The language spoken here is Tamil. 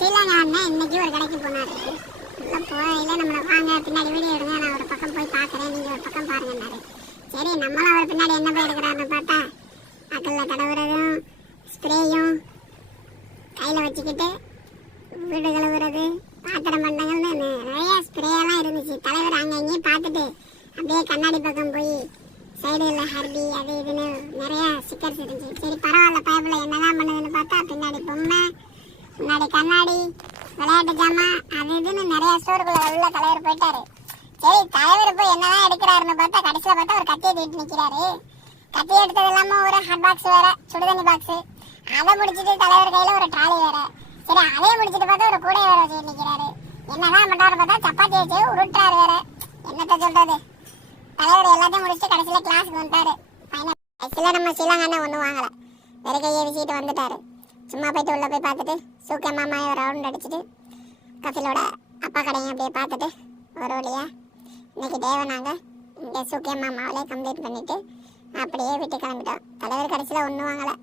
ஸ்ரீலங்கா அண்ணன் இன்னைக்கு ஒரு கடைக்கு போனாரு. உள்ள போயில நம்மளை வாங்க பின்னாடி வீடியோ எடுங்க, நான் ஒரு பக்கம் போய் பார்க்குறேன், நீங்கள் ஒரு பக்கம் பாருங்கன்னாரு. சரி நம்மளும் அவர் பின்னாடி என்ன போய் எடுக்கிறாருன்னு பார்த்தா அக்கல்ல தடவுறதும் ஸ்ப்ரேயும் கையில் வச்சுக்கிட்டு வீடு கழுவுறது பாத்திரம் பண்டங்கள்னு நிறைய ஸ்ப்ரேயெல்லாம் இருந்துச்சு. தலைவர் அங்கே இங்கேயும் பார்த்துட்டு அப்படியே கண்ணாடி பக்கம் போய் சைடுல ஹர்பி அது இதுன்னு நிறைய ஸ்டிக்கர்ஸ் இருந்துச்சு. சரி பரவாயில்ல, பயப்பில் என்னதான் பண்ணுதுன்னு பார்த்தா பின்னாடி பொம்மை, முன்னாடி கண்ணாடி, விளையாட்டு ஜாமான் அது இதுன்னு நிறைய ஸ்டோருக்குள்ள உள்ள தலைவர் போயிட்டாரு. சரி தலைவர் போய் என்னதான் எடுக்கிறாருன்னு பார்த்தா கடைசியில் பார்த்தா ஒரு கத்தியை தூக்கிட்டு நிற்கிறாரு. கத்தி எடுத்தது இல்லாமல் ஒரு ஹாட் பாக்ஸ் வேற, சுடுதண்ணி பாக்ஸு, அதை முடிச்சுட்டு தலைவர் கையில் ஒரு ட்ராலி வேற. சரி அதே முடிச்சுட்டு பார்த்தா ஒரு கூடையை வேற வச்சுட்டு நிற்கிறாரு. என்னதான் பண்ணுறாரு பார்த்தா சப்பாத்தி வச்சு உருட்டுறாரு வேற. என்னத்த சொல்றது, தலைவர் எல்லாத்தையும் முடிச்சுட்டு கடைசியில் கிளாஸுக்கு வந்துட்டாரு. கடைசியில் நம்ம ஸ்ரீலங்கானே ஒன்றும் வாங்கலை, வேற கையை வீசிட்டு வந்துட்டாரு. சும்மா போயிட்டு உள்ளே போய் பார்த்துட்டு சூக்கே மாமாவை ரவுண்ட் அடிச்சுட்டு கஃபிலோட அப்பா கடையும் அப்படியே பார்த்துட்டு ஒரு வழியா இன்னைக்கு தேவை நாங்கள் இங்கே சூக்கே மாமாவிலே கம்ப்ளீட் பண்ணிவிட்டு அப்படியே வீட்டுக்கு கிளம்பிட்டோம். தலைவர் கடைசியில் ஒன்றும் வாங்கலை.